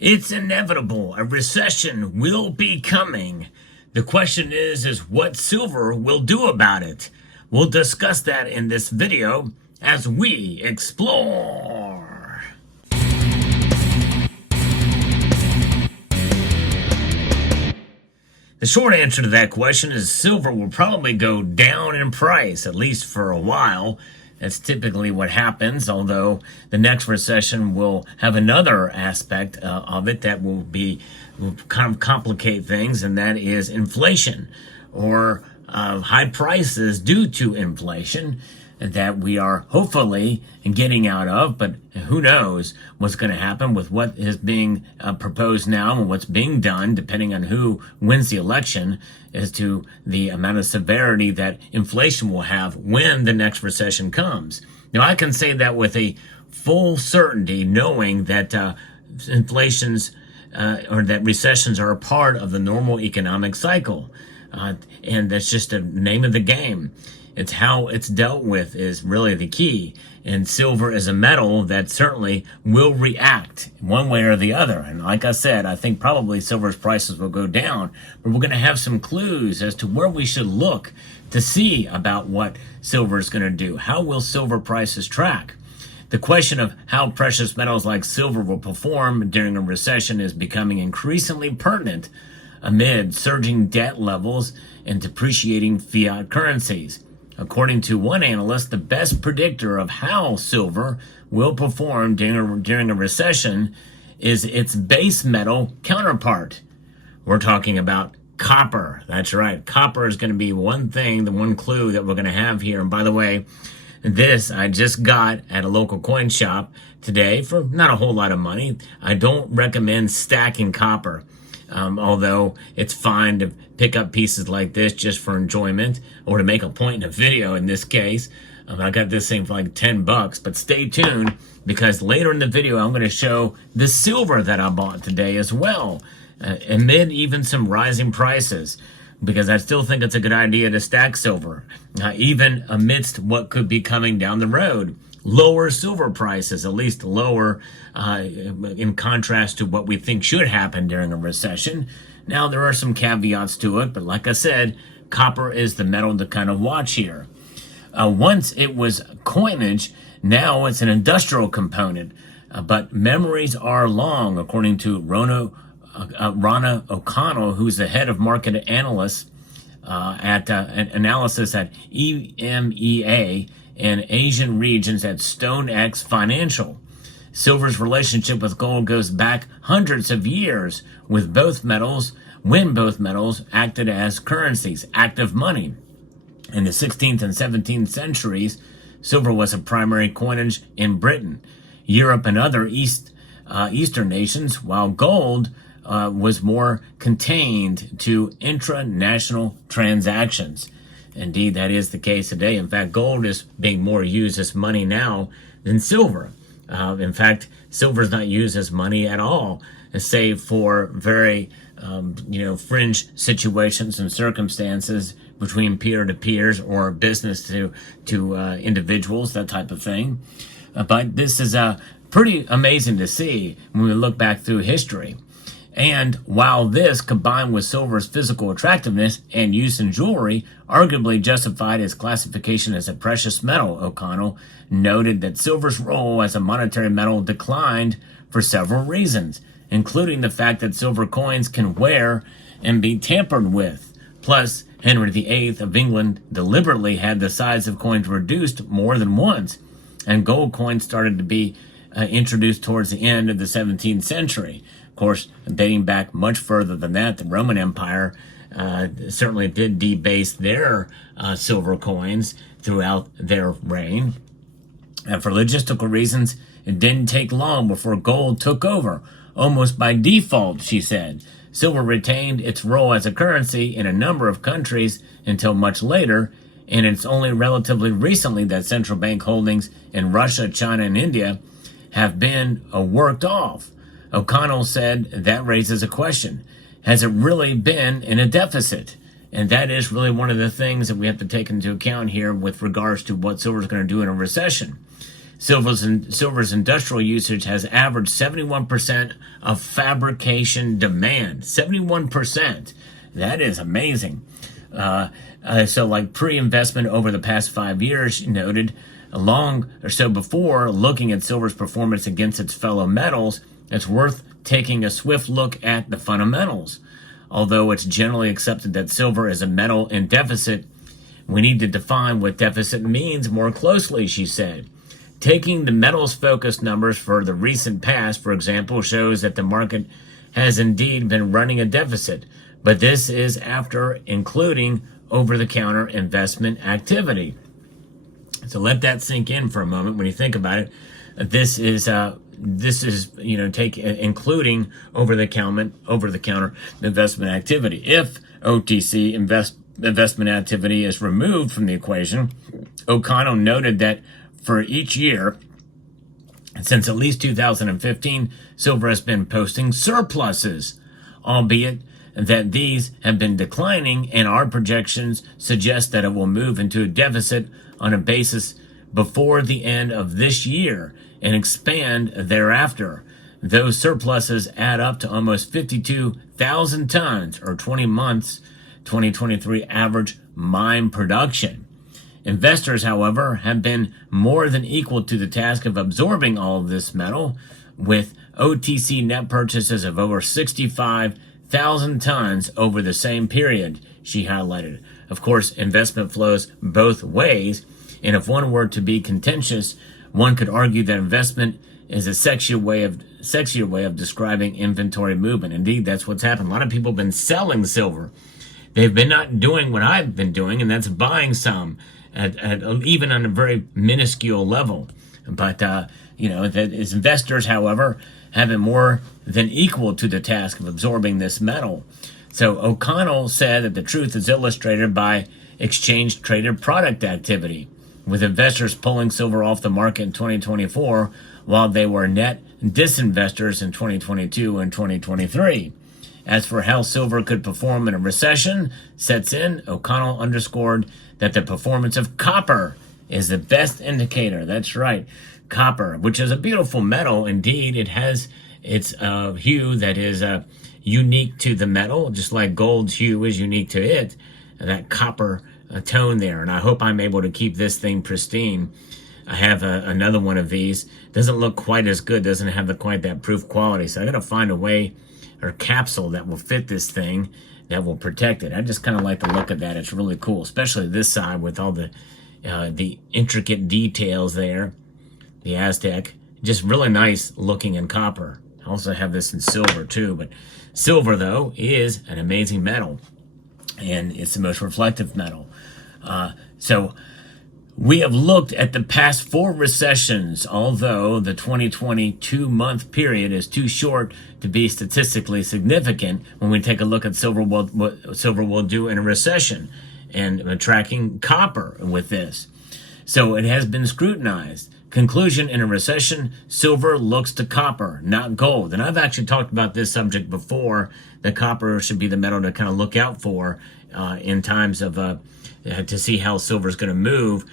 It's inevitable. A recession will be coming. The question is what silver will do about it. We'll discuss that in this video as we explore. The short answer to that question is silver will probably go down in price, at least for a while. That's typically what happens, although the next recession will have another aspect of it that will kind of complicate things, and that is inflation, or high prices due to inflation that we are hopefully getting out of, but who knows what's going to happen with what is being proposed now and what's being done, depending on who wins the election, as to the amount of severity that inflation will have when the next recession comes. Now, I can say that with a full certainty, knowing that inflations or that recessions are a part of the normal economic cycle. And that's just the name of the game. It's how it's dealt with is really the key. And silver is a metal that certainly will react one way or the other. And like I said, I think probably silver's prices will go down, but we're going to have some clues as to where we should look to see about what silver is going to do. How will silver prices track? The question of how precious metals like silver will perform during a recession is becoming increasingly pertinent amid surging debt levels and depreciating fiat currencies. According to one analyst, the best predictor of how silver will perform during a recession is its base metal counterpart. We're talking about copper. That's right. Copper is going to be one thing, the one clue that we're going to have here. And by the way, this I just got at a local coin shop today for not a whole lot of money. I don't recommend stacking copper. Although it's fine to pick up pieces like this just for enjoyment or to make a point in a video in this case. I got this thing for like $10, but stay tuned because later in the video I'm going to show the silver that I bought today as well, amid even some rising prices, because I still think it's a good idea to stack silver, even amidst what could be coming down the road. Lower silver prices, at least lower in contrast to what we think should happen during a recession. Now, there are some caveats to it, but like I said, copper is the metal to kind of watch here. Once it was coinage, now it's an industrial component, but memories are long, according to Rana O'Connell, who's the head of market analysts at analysis at EMEA and Asian regions at StoneX Financial. Silver's relationship with gold goes back hundreds of years with both metals, when both metals acted as currencies, active money. In the 16th and 17th centuries, silver was a primary coinage in Britain, Europe, and other Eastern nations, while gold was more contained to intra-national transactions. Indeed, that is the case today. In fact, gold is being more used as money now than silver. In fact, silver is not used as money at all, save for very, fringe situations and circumstances between peer-to-peers or business to individuals, that type of thing. But this is pretty amazing to see when we look back through history. And while this, combined with silver's physical attractiveness and use in jewelry, arguably justified its classification as a precious metal, O'Connell noted that silver's role as a monetary metal declined for several reasons, including the fact that silver coins can wear and be tampered with. Plus, Henry VIII of England deliberately had the size of coins reduced more than once, and gold coins started to be introduced towards the end of the 17th century. Of course, dating back much further than that, the Roman Empire certainly did debase their silver coins throughout their reign. And for logistical reasons, it didn't take long before gold took over, almost by default, she said. Silver retained its role as a currency in a number of countries until much later, and it's only relatively recently that central bank holdings in Russia, China, and India have been worked off. O'Connell said that raises a question. Has it really been in a deficit? And that is really one of the things that we have to take into account here with regards to what silver is going to do in a recession. Silver's industrial usage has averaged 71% of fabrication demand. 71%. That is amazing. So like pre-investment over the past 5 years, she noted, long or so before looking at silver's performance against its fellow metals, it's worth taking a swift look at the fundamentals. Although it's generally accepted that silver is a metal in deficit, we need to define what deficit means more closely, she said. Taking the metals-focused numbers for the recent past, for example, shows that the market has indeed been running a deficit, but this is after including over-the-counter investment activity. So let that sink in for a moment. When you think about it, this is including over-the-counter investment activity. If OTC investment activity is removed from the equation, O'Connell noted that for each year since at least 2015, silver has been posting surpluses, albeit that these have been declining, and our projections suggest that it will move into a deficit on a basis before the end of this year and expand thereafter. Those surpluses add up to almost 52,000 tons, or 20 months 2023 average mine production. Investors, however, have been more than equal to the task of absorbing all of this metal, with OTC net purchases of over 65,000 tons over the same period, she highlighted. Of course, investment flows both ways, and if one were to be contentious, one could argue that investment is a sexier way of describing inventory movement. Indeed, that's what's happened. A lot of people have been selling silver. They've been not doing what I've been doing, and that's buying some at even on a very minuscule level. But that is investors, however, have been more than equal to the task of absorbing this metal. So O'Connell said that the truth is illustrated by exchange-traded product activity, with investors pulling silver off the market in 2024 while they were net disinvestors in 2022 and 2023. As for how silver could perform in a recession sets in, O'Connell underscored that the performance of copper is the best indicator. That's right, copper, which is a beautiful metal. Indeed, it has its hue that is unique to the metal, just like gold's hue is unique to it, that copper tone there. And I hope I'm able to keep this thing pristine. I have another one of these. Doesn't look quite as good, doesn't have quite that proof quality. So I got to find a way or capsule that will fit this thing, that will protect it. I just kind of like the look of that. It's really cool, especially this side with all the intricate details there. The Aztec, just really nice looking in copper. I also have this in silver too, but silver though is an amazing metal, and it's the most reflective metal. So we have looked at the past 4 recessions, although the 2022 month period is too short to be statistically significant when we take a look at what silver will do in a recession, and tracking copper with this. So it has been scrutinized. Conclusion: in a recession, silver looks to copper, not gold. And I've actually talked about this subject before, that copper should be the metal to kind of look out for in times of to see how silver is going to move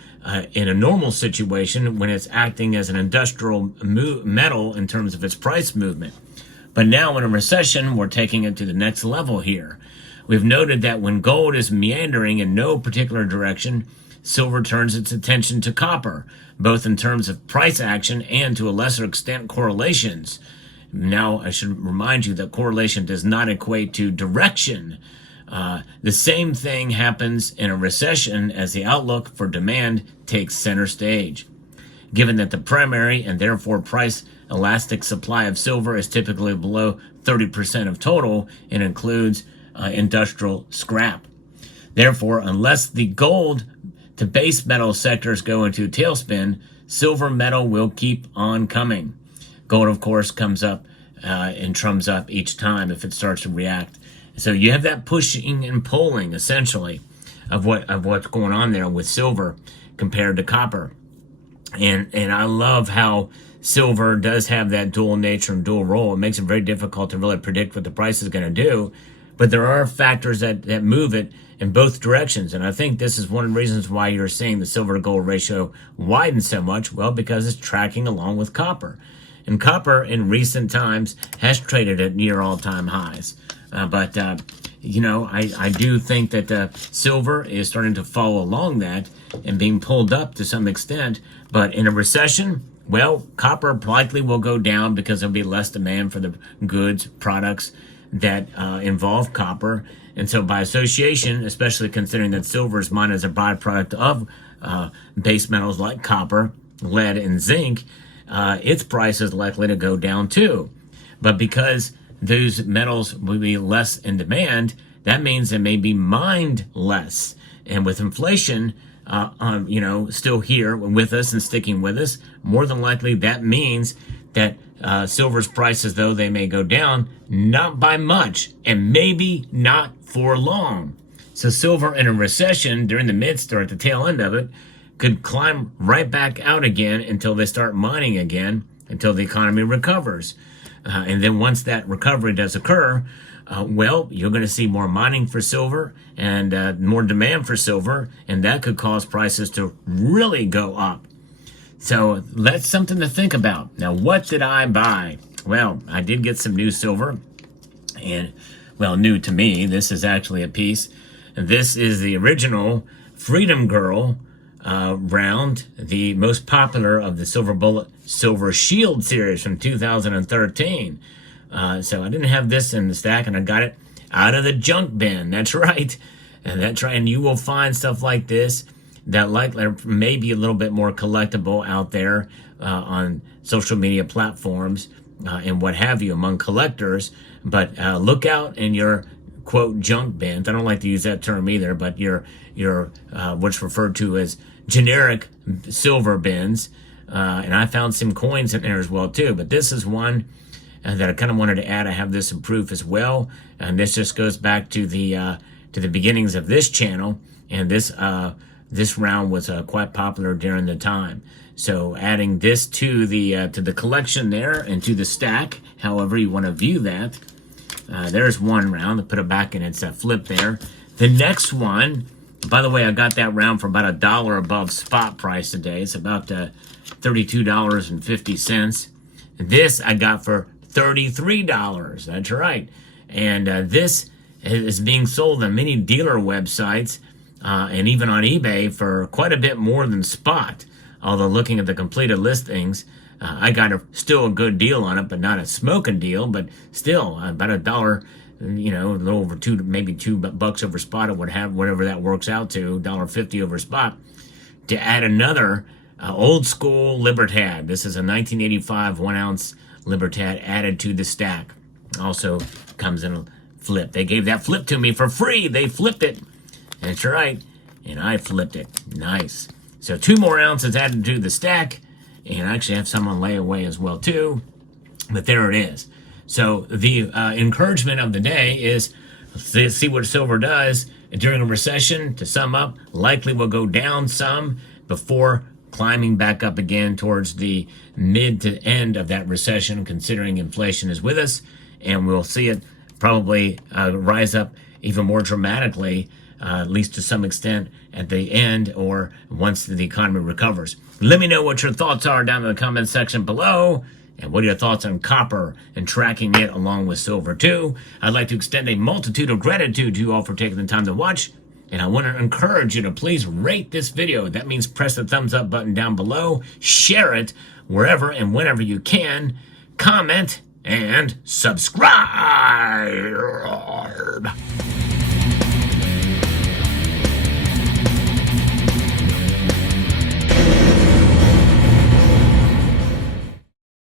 in a normal situation when it's acting as an industrial metal in terms of its price movement. But now in a recession, we're taking it to the next level here. We've noted that when gold is meandering in no particular direction, silver turns its attention to copper, both in terms of price action and, to a lesser extent, correlations. Now, I should remind you that correlation does not equate to direction. The same thing happens in a recession as the outlook for demand takes center stage. Given that the primary and therefore price elastic supply of silver is typically below 30% of total and includes industrial scrap. Therefore, unless the gold to base metal sectors go into a tailspin, silver metal will keep on coming. Gold, of course, comes up and trumps up each time if it starts to react. So you have that pushing and pulling, essentially, of what's going on there with silver compared to copper. And I love how silver does have that dual nature and dual role. It makes it very difficult to really predict what the price is going to do. but there are factors that move it in both directions. And I think this is one of the reasons why you're seeing the silver to gold ratio widen so much. Well, because it's tracking along with copper. And copper in recent times has traded at near all-time highs. But I do think that silver is starting to follow along that and being pulled up to some extent. But in a recession, well, copper likely will go down because there'll be less demand for the goods, products that involve copper. And so by association, especially considering that silver is mined as a byproduct of base metals like copper, lead, and zinc, its price is likely to go down too. But because those metals will be less in demand, that means they may be mined less. And with inflation, still here with us and sticking with us, more than likely that means that silver's prices, though they may go down, not by much, and maybe not for long. So silver in a recession during the midst or at the tail end of it could climb right back out again until they start mining again, until the economy recovers. And then once that recovery does occur, you're going to see more mining for silver and more demand for silver, and that could cause prices to really go up. So that's something to think about. Now, what did I buy? Well, I did get some new silver, and, new to me. This is actually a piece. This is the original Freedom Girl round, the most popular of the Silver Bullet Silver Shield series from 2013. So I didn't have this in the stack, and I got it out of the junk bin. That's right. And you will find stuff like this that likely may be a little bit more collectible out there on social media platforms and what have you among collectors. But look out in your quote junk bins. I don't like to use that term either, but your what's referred to as generic silver bins. And I found some coins in there as well too. But this is one that I kind of wanted to add. I have this in proof as well, and this just goes back to the beginnings of this channel. And this round was quite popular during the time. So adding this to the collection there and to the stack, however you want to view that. There's one round. I put it back in its flip there. The next one, by the way, I got that round for about $1 above spot price today. It's about $32.50. This I got for $33. That's right. And this is being sold on many dealer websites and even on eBay for quite a bit more than spot. Although looking at the completed listings, I got still a good deal on it, but not a smoking deal. But still, about $1, a little over maybe $2 over spot. It would have whatever that works out to, $1.50 over spot. To add another old school Libertad. This is a 1985 1-ounce Libertad added to the stack. Also comes in a flip. They gave that flip to me for free. They flipped it. That's right. And I flipped it. Nice. So 2 more ounces added to the stack. And I actually have some on layaway as well too. But there it is. So the encouragement of the day is see what silver does during a recession. To sum up, likely will go down some before climbing back up again towards the mid to end of that recession, considering inflation is with us. And we'll see it probably rise up even more dramatically, at least to some extent, at the end or once the economy recovers. Let me know what your thoughts are down in the comment section below. And what are your thoughts on copper and tracking it along with silver too? I'd like to extend a multitude of gratitude to you all for taking the time to watch. And I want to encourage you to please rate this video. That means press the thumbs up button down below. Share it wherever and whenever you can. Comment and subscribe.